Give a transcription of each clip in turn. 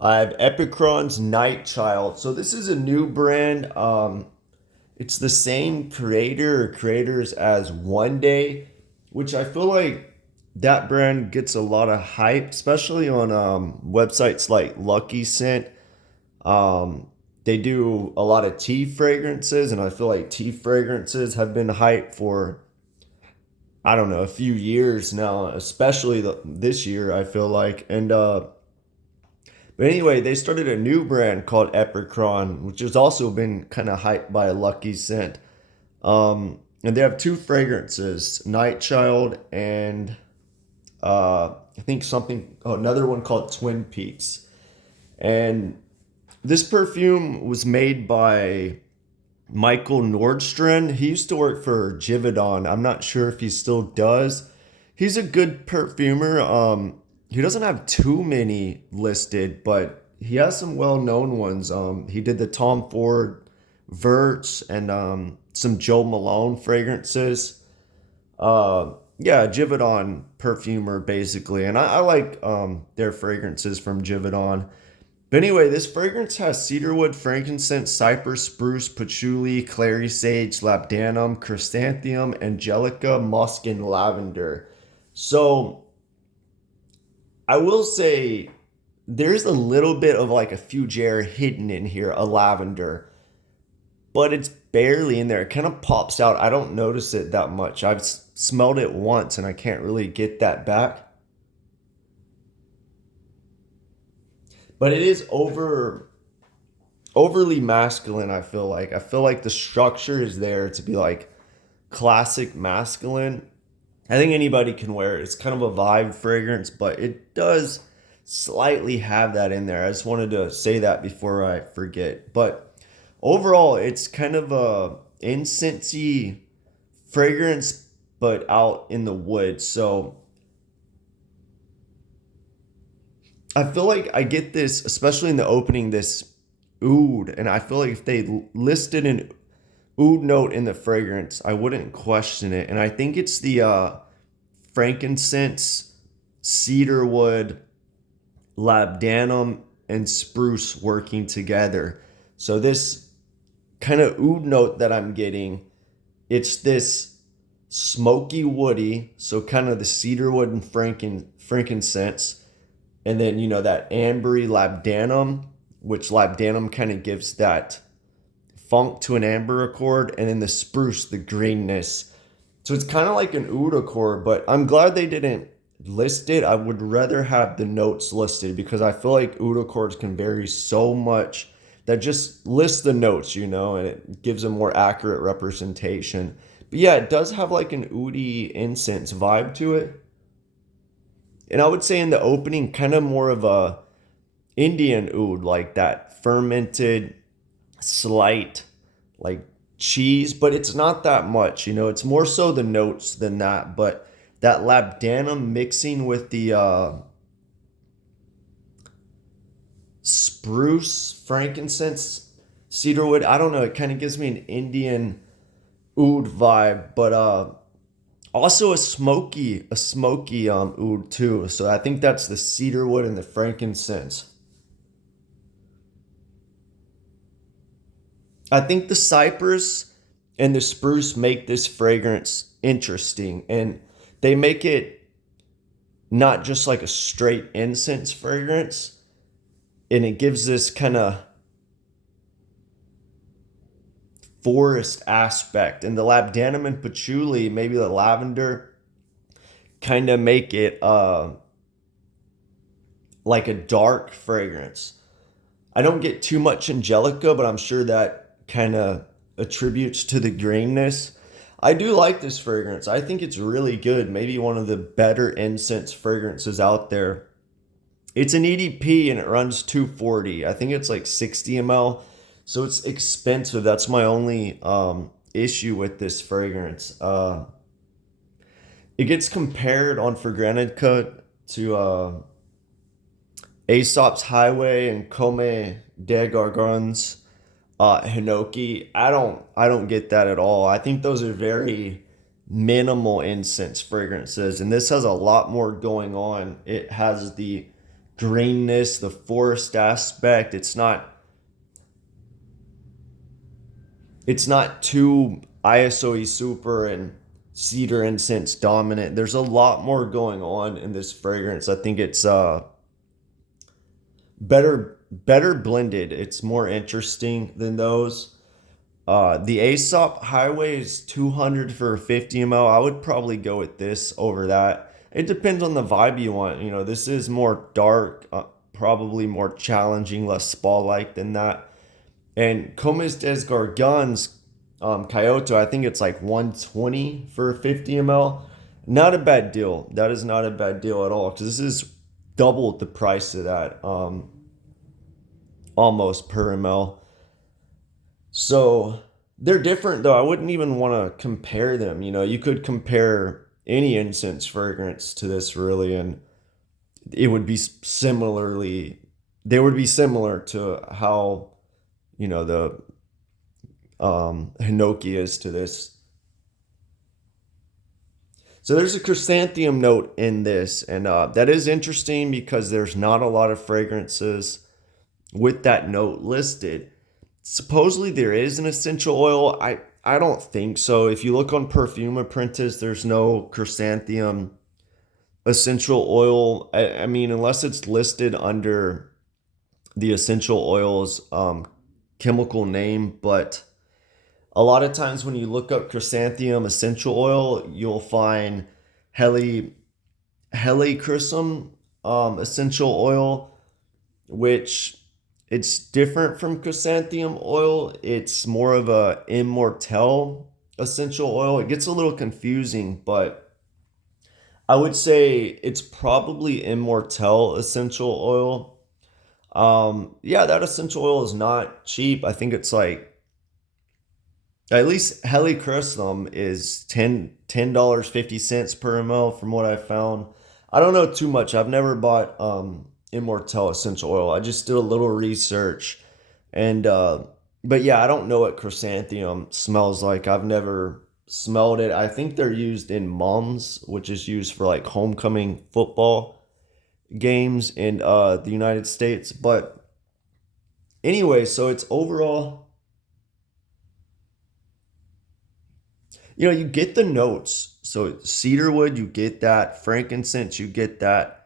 I have Epichron's Nightchild. So this is a new brand. It's the same creator or creators as One Day, which I feel like that brand gets a lot of hype, especially on websites like Lucky Scent. Um, they do a lot of tea fragrances, and I feel like tea fragrances have been hyped for I don't know a few years now, especially this year. I feel like, but anyway, they started a new brand called Epichron, which has also been kind of hyped by a Lucky Scent. And they have two fragrances, Nightchild and I think another one called Twin Peaks. And this perfume was made by Michael Nordstrand. He used to work for Givaudan. I'm not sure if he still does. He's a good perfumer. He doesn't have too many listed, but he has some well-known ones. He did the Tom Ford Verts and some Joe Malone fragrances. Yeah, Givaudan perfumer basically, and I like their fragrances from Givaudan. But anyway, this fragrance has cedarwood, frankincense, cypress, spruce, patchouli, clary sage, labdanum, chrysanthemum, angelica, musk, and lavender. So I will say there's a little bit of like a fougere hidden in here, a lavender, but it's barely in there. It kind of pops out. I don't notice it that much. I've smelled it once and I can't really get that back. But it is overly masculine, I feel like the structure is there to be like classic masculine. I think anybody can wear it. It's kind of a vibe fragrance, but it does slightly have that in there. I just wanted to say that before I forget. But overall, it's kind of a incensey fragrance, but out in the woods. So I feel like I get this, especially in the opening, this oud, and I feel like if they listed an oud note in the fragrance, I wouldn't question it. And I think it's the frankincense, cedarwood, labdanum, and spruce working together. So this kind of oud note that I'm getting, it's this smoky woody, so kind of the cedarwood and frankincense, and then that ambery labdanum, which labdanum kind of gives that funk to an amber accord, and then the spruce, the greenness. So it's kind of like an oud accord, but I'm glad they didn't list it. I would rather have the notes listed because I feel like oud accords can vary so much that just list the notes, and it gives a more accurate representation. But yeah, it does have like an oudy incense vibe to it. And I would say in the opening, kind of more of a Indian oud, like that fermented, slight, like cheese, but it's not that much. It's more so the notes than that. But that labdanum mixing with the spruce, frankincense, cedarwood, I don't know. It kind of gives me an Indian oud vibe, but also a smoky oud too. So I think that's the cedarwood and the frankincense. I think the cypress and the spruce make this fragrance interesting, and they make it not just like a straight incense fragrance, and it gives this kind of forest aspect. And the labdanum and patchouli, maybe the lavender, kind of make it like a dark fragrance. I don't get too much angelica, but I'm sure that kind of attributes to the greenness. I do like this fragrance. I think it's really good. Maybe one of the better incense fragrances out there. It's an EDP and it runs 240. I think it's like 60 ml. So it's expensive. That's my only issue with this fragrance. It gets compared on For Granted Cut to Aesop's Highway and Comme des Gargons, Hinoki. I don't get that at all. I think those are very minimal incense fragrances, and this has a lot more going on. It has the greenness, the forest aspect. It's not too ISOE super and cedar incense dominant. There's a lot more going on in this fragrance. I think it's better blended. It's more interesting than those. The Aesop Highway is 200 for 50 ml. I would probably go with this over that. It depends on the vibe you want. You know, this is more dark, probably more challenging, less spa-like than that. And Comes des Gargans Kyoto, I think it's like 120 for 50 ml. Not a bad deal. That is not a bad deal at all because this is double the price of that, almost per ml. So they're different though. I wouldn't even want to compare them. You know, you could compare any incense fragrance to this really, and it would be similarly, they would be similar to how, you know, the Hinoki is to this. So there's a chrysanthemum note in this, and that is interesting because there's not a lot of fragrances with that note listed. Supposedly there is an essential oil. I don't think so. If you look on Perfume Apprentice, there's no chrysanthemum essential oil. I mean, unless it's listed under the essential oils chemical name, but a lot of times when you look up chrysanthemum essential oil, you'll find helichrysum essential oil, which it's different from chrysanthemum oil. It's more of a immortelle essential oil. It gets a little confusing, but I would say it's probably immortelle essential oil. Yeah, that essential oil is not cheap. I think it's like, at least helichrysum is $10.50 per ml from what I found. I don't know too much. I've never bought immortelle essential oil. I just did a little research, and but yeah, I don't know what chrysanthemum smells like. I've never smelled it. I think they're used in mums, which is used for like homecoming football games in the United States. But anyway, so it's overall, you know, you get the notes. So cedarwood, you get that. Frankincense, you get that.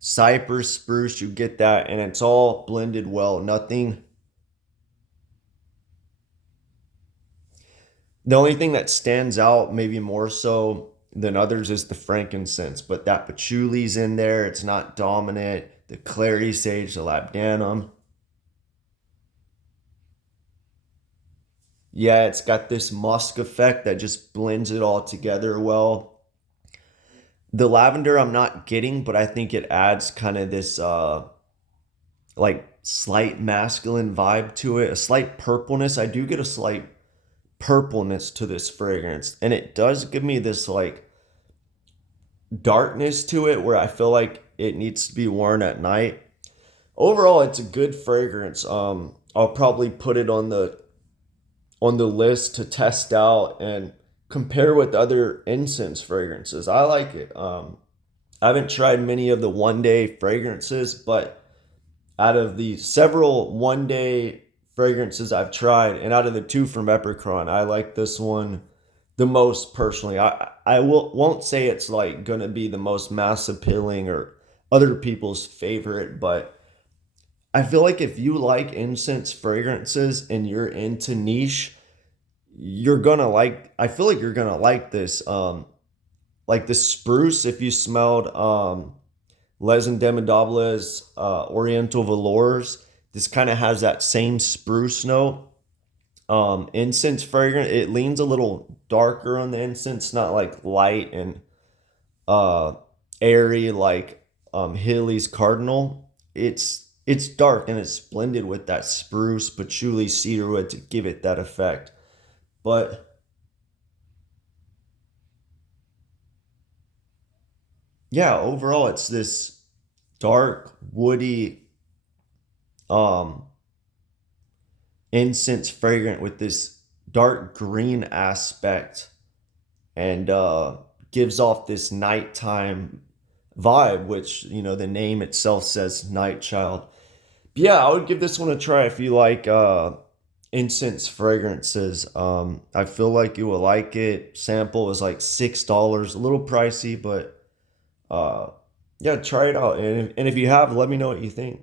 Cypress, spruce, you get that. And it's all blended well. Nothing. The only thing that stands out, maybe more so than others, is the frankincense. But that patchouli's in there. It's not dominant. The clary sage, the labdanum. Yeah, it's got this musk effect that just blends it all together well. The lavender I'm not getting, but I think it adds kind of this like slight masculine vibe to it, a slight purpleness. I do get a slight purpleness to this fragrance, and it does give me this like darkness to it where I feel like it needs to be worn at night. Overall, it's a good fragrance. I'll probably put it on the list to test out and compare with other incense fragrances. I like it. I haven't tried many of the one day fragrances, but out of the several one day fragrances I've tried, and out of the two from Epichron, I like this one the most personally. Won't say it's like gonna be the most mass appealing or other people's favorite, but I feel like if you like incense fragrances and you're into niche, you're gonna like. I feel like you're gonna like this. Like the spruce. If you smelled Les Indemodables, Oriental Velours, this kind of has that same spruce note. Incense fragrance. It leans a little darker on the incense, not like light and uh airy like Hilly's Cardinal. It's dark and it's blended with that spruce, patchouli, cedarwood to give it that effect. But yeah, overall it's this dark, woody, um, incense fragrant with this dark green aspect, and gives off this nighttime vibe, which, the name itself says Nightchild. Yeah, I would give this one a try if you like incense fragrances. I feel like you will like it. Sample is like $6, a little pricey, but uh, yeah, try it out. And if you have, let me know what you think.